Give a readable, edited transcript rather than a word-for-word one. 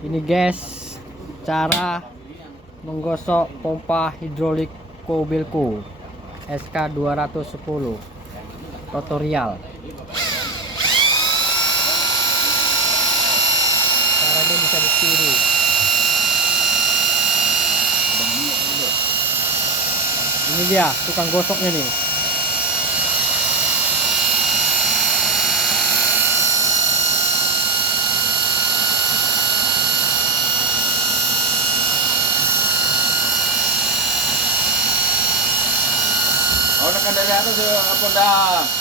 Ini guys, cara menggosok pompa hidrolik Kobelco SK210 tutorial. Caranya bisa ditiru. Ini dia tukang gosoknya nih. Oh, nekan dari atas ya, apa dah?